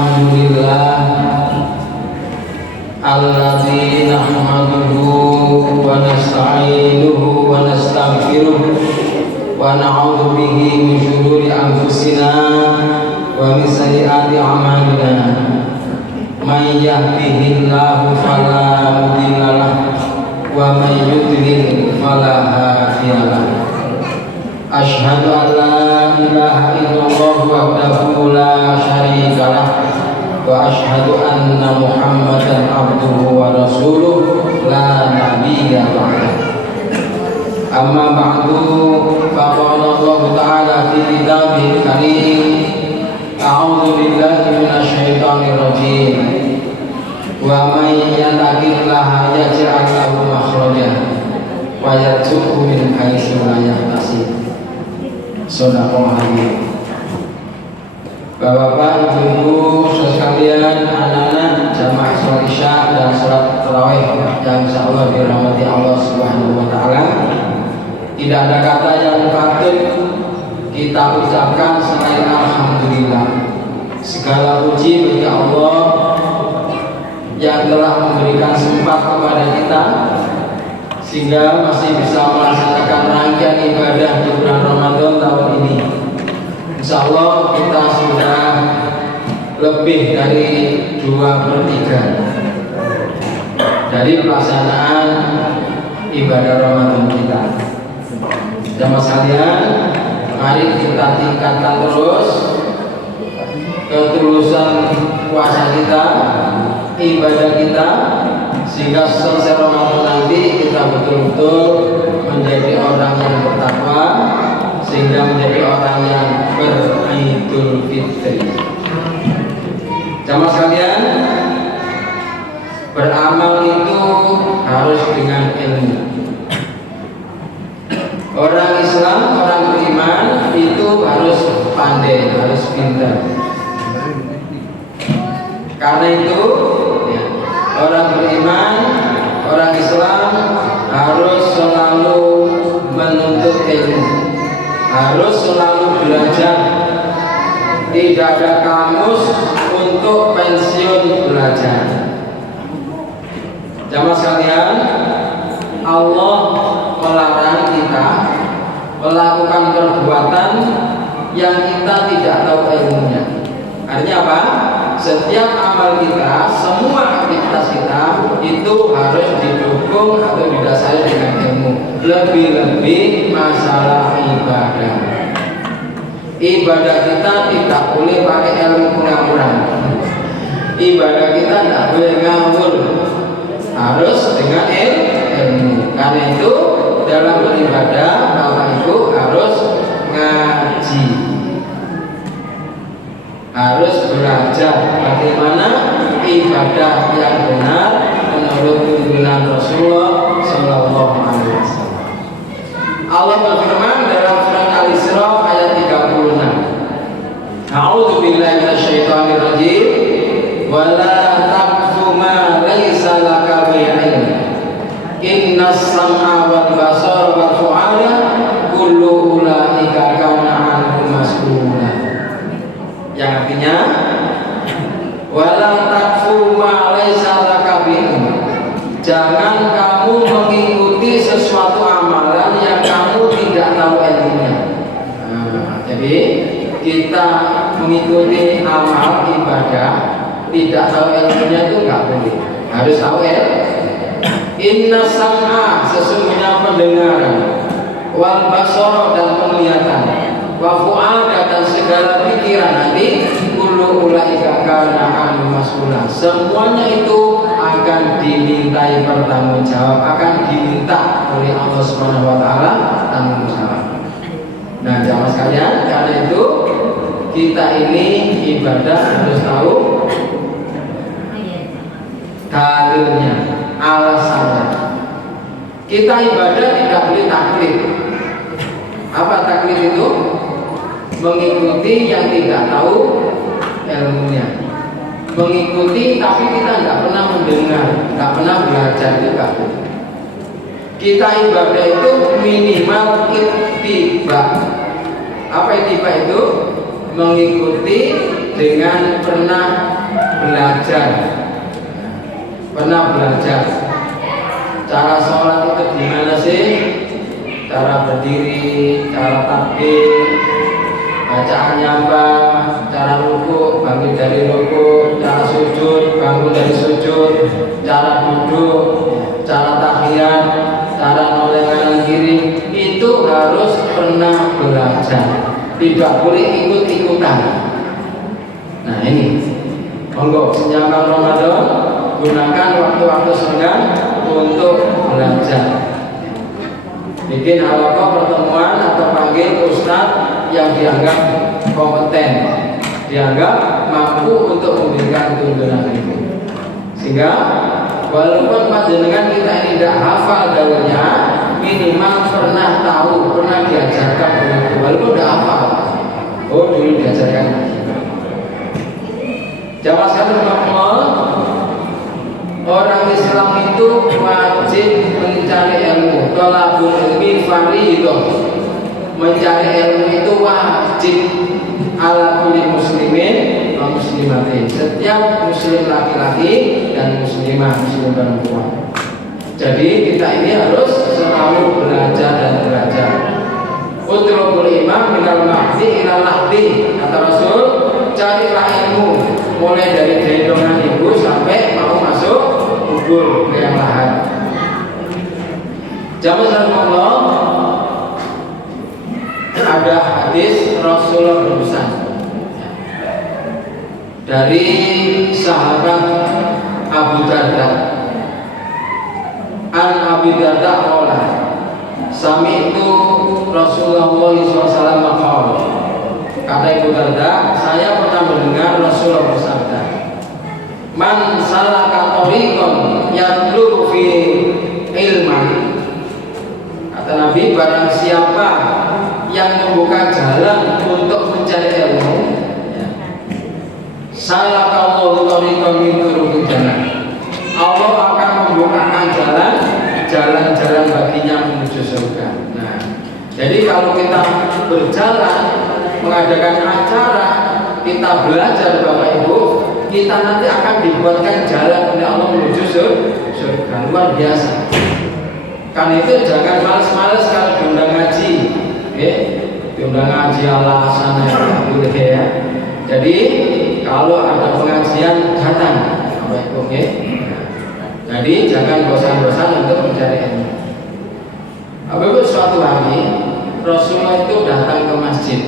Alhamdulillah alladzi nahmaduhu wa nasta'inuhu wa nastaghfiruh wa na'udzu bihi min shururi anfusina wa min sayyiati a'malina. May yahdihillahu fala mudilla lahu wa may yudlil fala hadiya lahu. Asyhadu an la ilaha illallah wahdahu la syarika lah wa asyhadu anna Muhammadan abduhu wa rasuluh la nabiyya ba'dahu. Amma ba'du, faqala Allah ta'ala fi kitabihil karim, a'udzu billahi minasy syaithanir rajim. Wa may yattaqillaha yaj'al lahu makhraja wa yarzuqhu min haitsu la yahtasib. Sadaqallahul. Bapak-bapak, ibu-ibu sekalian, anak-anak jamaah sholat isya dan sholat tarawih yang insyaallah dirahmati Allah Subhanahu wa taala. Tidak ada kata yang patut kita ucapkan selain alhamdulillah. Segala puji bagi Allah yang telah memberikan sempat kepada kita sehingga masih bisa melaksanakan rangkaian ibadah di bulan Ramadan tahun ini. Insyaallah kita sudah lebih dari 2/3 dari pelaksanaan ibadah Ramadan kita. Jamaah sekalian, mari kita tingkatkan terus ketulusan puasa kita, ibadah kita, sehingga selesai Ramadan nanti kita betul-betul menjadi orang yang bertakwa, sehingga menjadi orang yang beridul fitri. Jamaah sekalian, beramal itu harus dengan ilmu. Orang Islam, orang beriman itu harus pandai, harus pintar. Karena itu ya, orang beriman, orang Islam harus selalu menuntut ilmu, harus selalu belajar. Tidak ada kamus untuk pensiun belajar. Jamaah sekalian, Allah melarang kita melakukan perbuatan yang kita tidak tahu ilmunya. Artinya apa? Setiap amal kita, semua aktivitas kita itu harus didukung atau didasari dengan ilmu. Lebih-lebih masalah ibadah. Ibadah kita tidak boleh pakai ilmu pura-pura. Ibadah kita tidak boleh ngawur, harus dengan ilmu. Karena itu dalam beribadah Bapak Ibu harus ngaji, harus belajar bagaimana ibadah yang benar menurut tuntunan Rasulullah Sallallahu Alaihi Wasallam. Allah berfirman dalam surat Al-Isra ayat 36. A'udzu billahi minasyaitonir rajim. Wala taqfu ma laisa laka bi'ilm. Innas sam'a wal basara wal fu'ada kullu ulaika kana anhu mas'ula. Yang artinya wala taqfu ma laisa laka bi'ilm. Jangan kamu mengikuti sesuatu amalan yang kamu tidak tahu ilmunya. Jadi kita mengikuti amal ibadah tidak tahu ilmunya itu nggak boleh. Harus tahu ilmu. Inna sam'a, sesungguhnya pendengaran, wal basara, dan penglihatan, wa fu'ada, dan segala pikiran nanti, kullu ulaika kana anhu mas'ula. Semuanya itu akan dimintai pertanggungjawab, akan diminta oleh Allah Subhanahu wa taala tanggung jawab. Nah, jamaah sekalian, karena itu kita ini ibadah harus tahu dalilnya, alasannya. Kita ibadah tidak boleh taklid. Apa taklid itu? Mengikuti yang tidak tahu ilmunya. Mengikuti tapi kita tidak pernah mendengar, tidak pernah belajar juga. Kita ibadah itu minimal ittiba. Apa ittiba itu? Mengikuti dengan pernah belajar. Pernah belajar cara sholat itu gimana sih? Cara berdiri, cara takbir, bacaannya apa, cara ruku, bangun dari ruku, cara sujud, bangun dari sujud, cara duduk, cara tahiyat, cara noleh kanan kiri, itu harus pernah belajar, tidak boleh ikut-ikutan. Nah ini, monggo menjelang Ramadan gunakan waktu-waktu senggang untuk belajar. Bikin halaqah pertemuan atau panggil ustadz yang dianggap kompeten, dianggap mampu untuk memberikan tuntunan itu. Sehingga walaupun panjenengan kita ini tidak hafal gaulnya, minimal pernah tahu, pernah diajarkan begitu. Walaupun tidak hafal, oh dulu diajarkan. Jamaah sekalian, orang Islam itu wajib mencari ilmu. Thalabul ilmi fardhun. Mencari ilmu itu wajib ala kulli muslimin wa muslimatin. Setiap muslim laki-laki dan muslimah, muslim perempuan. Jadi kita ini harus selalu belajar dan belajar. Utlubul imam minal mahdi ilal lahdi. Kata Rasul, carilah ilmu mulai dari gendongan ibu sampai mau masuk kubur ke yang lahat. Jamaah Allah, ada hadis Rasulullah berpesan dari sahabat Abu Darda. An Abu Darda qala sami'tu Rasulullah SAW maqala. Kata Abu Darda, saya pernah mendengar Rasulullah bersabda, man salaka tariqan yatlubu fi ilman. Kata Nabi, barang siapa yang membuka jalan untuk mencari ilmu, salakallahu tariqan min turuqil jannah. Allah akan membukakan jalan-jalan baginya menuju surga. Nah, jadi kalau kita berjalan mengadakan acara, kita belajar Bapak Ibu, kita nanti akan dibuatkan jalan oleh Allah menuju surga. Luar biasa. Kan itu jangan males-males kalau diundang ngaji, diundang ngaji alasan boleh ya. Jadi kalau ada pengajian datang, Bapak Ibu, jadi jangan bosan-bosan untuk mencari ilmu. Bapak Ibu, suatu hari Rasulullah itu datang ke masjid.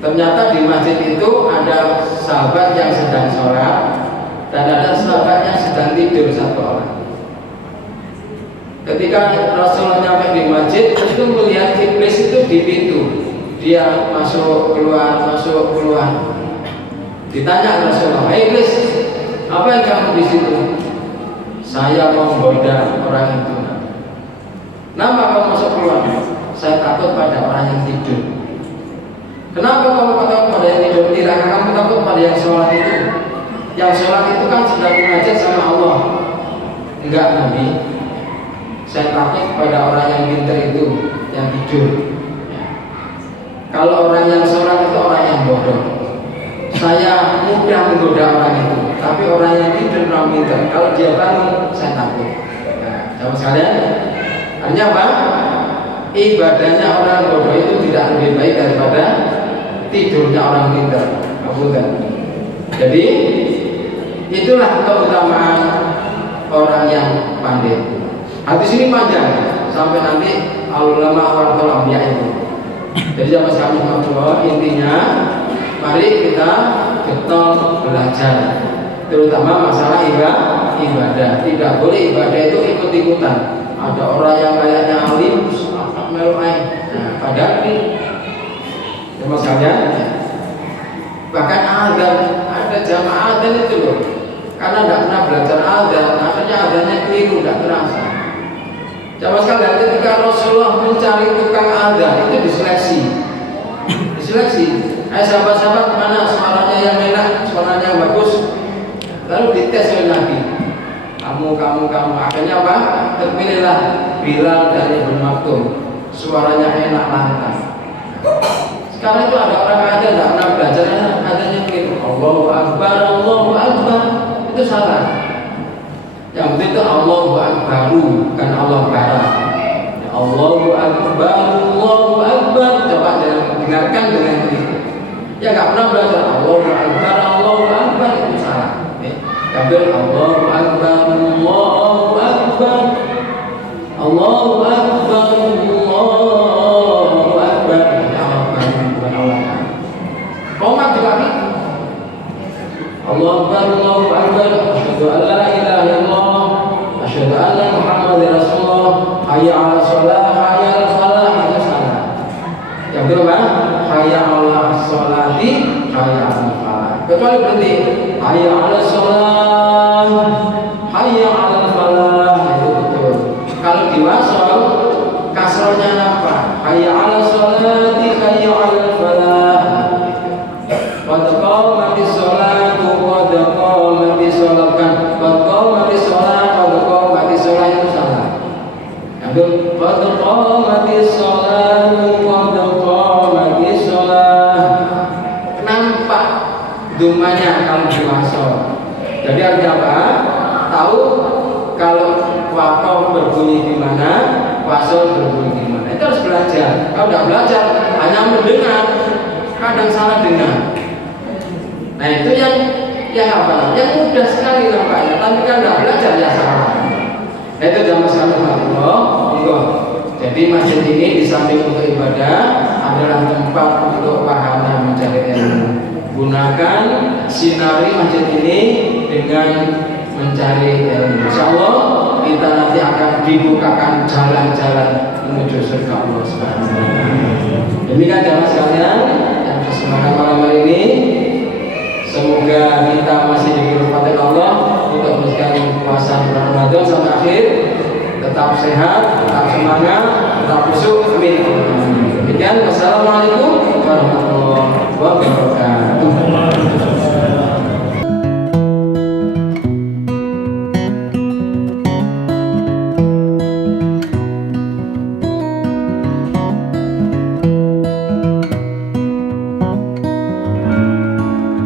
Ternyata di masjid itu ada sahabat yang sedang sholat dan ada sahabat yang sedang tidur satu orang. Ketika Rasulullah nyampe di masjid, itu melihat iblis itu di pintu. Dia masuk keluar, masuk keluar. Ditanya Rasulullah, "Hei iblis, apa yang kamu di situ?" "Saya mau menggoda orang itu." "Kenapa kamu masuk keluar?" "Saya takut pada orang yang tidur." "Kenapa kamu takut pada yang tidur? Tidakkah kamu takut pada yang sholat itu? Yang sholat itu kan sedang munajat sama Allah." "Enggak Nabi, saya takut pada orang yang pintar itu, yang tidur. Kalau orang yang sholat itu orang yang bodoh. Saya mudah menggoda orang itu, tapi orang yang tidur orang pintar. Kalau dia bangun, saya takut." Nah, sama sekalian, artinya apa? Ibadahnya orang bodoh itu tidak lebih baik daripada tidurnya orang pintar. Jadi itulah keutamaan orang yang pandai. Hadis ini panjang sampai nanti ulama warathul anbiya itu. Jadi sama sekali intinya mari kita getol belajar, terutama masalah ibadah. Tidak boleh ibadah itu ikut-ikutan. Ada orang yang kayaknya alim, meluai. Nah, padahal ini sama sekalian. Bahkan ada jamaah adzan itu loh. Karena tidak pernah belajar adzan, akhirnya adzannya keliru, tidak terasa. Jamaah sekalian, ketika Rasulullah mencari tukang adzan itu diseleksi. Sahabat-sahabat mana suaranya yang enak, suaranya yang bagus, lalu dites oleh Nabi. Kamu. Akhirnya apa? Terpilihlah Bilal dari Ibnu Maktum. Suaranya enak lantang. Sekarang itu ada orang adzan tidak pernah belajar adzannya keliru. Allahu Akbar itu salah. Yang penting itu Allahu Akbaru, bukan Allah Akbar. Allahu Akbar. Coba dengarkan dengan ini. Ya nggak pernah belajar Allahu Akbar itu salah. Tapi Allahu Akbar. Komat juga nih. Allahu Akbar. Asyhadu an la ilaha illallah. Asyhadu anna Muhammadar Rasulullah. Hayya 'alal shalah, hayya 'alal falah, itu salah. Yang kedua, hayya 'alal sholati, hayya 'alal falah. Kecuali berhenti hayya 'alal shalah, hayya 'alal falah, itu betul. Kalau diwasal kasrohnya apa? Hayya 'alal sholati, hayya 'alal falah. Qad qamatis sholatu, qad qamatis sholat, qad qamatis sholat, qad qamatis sholat, itu salah. Qad qamatis sholatu, qad qamatis sholat. Nampak dumanya kalau diwasal. Jadi artinya apa? Tahu kalau wakof berbunyi di mana, wasal berbunyi di mana. Itu harus belajar. Kalau tidak belajar, hanya mendengar, kadang salah dengar. Nah itu yang apa? Yang mudah sekali nampaknya. Tapi kan tidak belajar ya salah. Itu jamaah sekalian Allah. Jadi masjid ini di samping untuk ibadah adalah tempat untuk wahana mencari ilmu. Gunakan sinari masjid ini dengan mencari ilmu. Insyaallah kita nanti akan dibukakan jalan-jalan menuju surga Allah Subhanahu wa taala. Demikian jamaah sekalian yang bersemangat malam hari ini. Semoga kita masih diberi rahmat Allah untuk meneruskan puasa bulan Ramadan sampai akhir. Tetap sehat, tetap semangat, tetap khusyuk. Amin. Demikian. Wassalamualaikum warahmatullahi wabarakatuh.